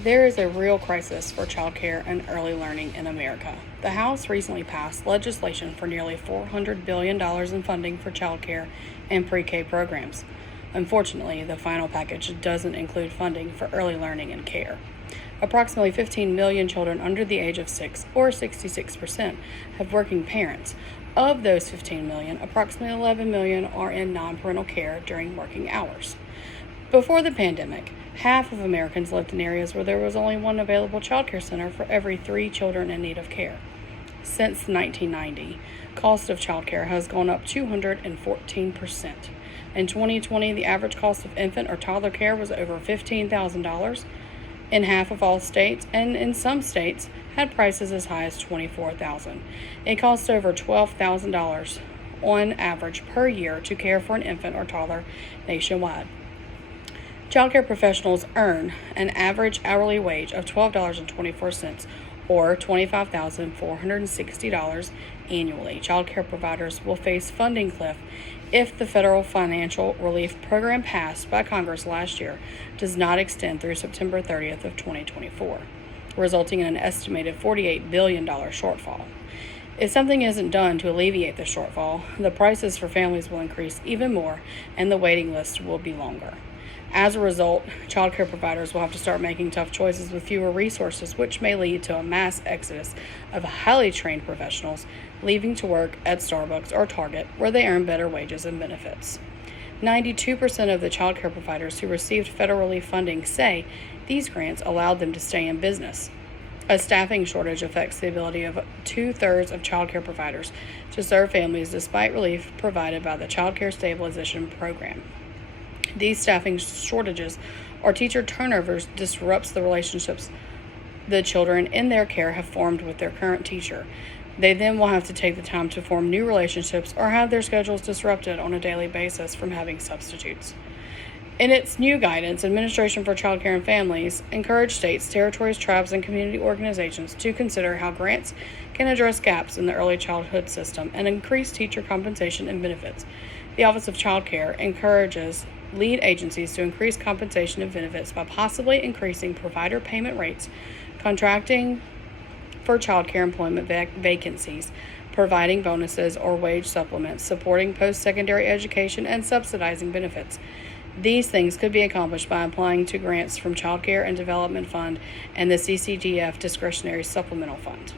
There is a real crisis for childcare and early learning in America. The House recently passed legislation for nearly $400 billion in funding for childcare and pre-K programs. Unfortunately, the final package doesn't include funding for early learning and care. Approximately 15 million children under the age of 6, or 66%, have working parents. Of those 15 million, approximately 11 million are in non-parental care during working hours. Before the pandemic, half of Americans lived in areas where there was only one available childcare center for every 3 children in need of care. Since 1990, cost of childcare has gone up 214%. In 2020, the average cost of infant or toddler care was over $15,000 in half of all states, and in some states had prices as high as $24,000. It costs over $12,000 on average per year to care for an infant or toddler nationwide. Childcare professionals earn an average hourly wage of $12.24 or $25,460 annually. Childcare providers will face funding cliff if the federal financial relief program passed by Congress last year does not extend through September 30th of 2024, resulting in an estimated $48 billion shortfall. If something isn't done to alleviate the shortfall, the prices for families will increase even more and the waiting list will be longer. As a result, childcare providers will have to start making tough choices with fewer resources, which may lead to a mass exodus of highly trained professionals leaving to work at Starbucks or Target, where they earn better wages and benefits. 92% of the childcare providers who received federal relief funding say these grants allowed them to stay in business. A staffing shortage affects the ability of 2/3 of childcare providers to serve families despite relief provided by the Child Care Stabilization Program. These staffing shortages or teacher turnovers disrupts the relationships the children in their care have formed with their current teacher. They then will have to take the time to form new relationships or have their schedules disrupted on a daily basis from having substitutes. In its new guidance, Administration for Childcare and Families encouraged states, territories, tribes, and community organizations to consider how grants can address gaps in the early childhood system and increase teacher compensation and benefits. The Office of Child Care encourages lead agencies to increase compensation and benefits by possibly increasing provider payment rates, contracting for childcare employment vacancies, providing bonuses or wage supplements, supporting post-secondary education, and subsidizing benefits. These things could be accomplished by applying to grants from Child Care and Development Fund and the CCDF Discretionary Supplemental Fund.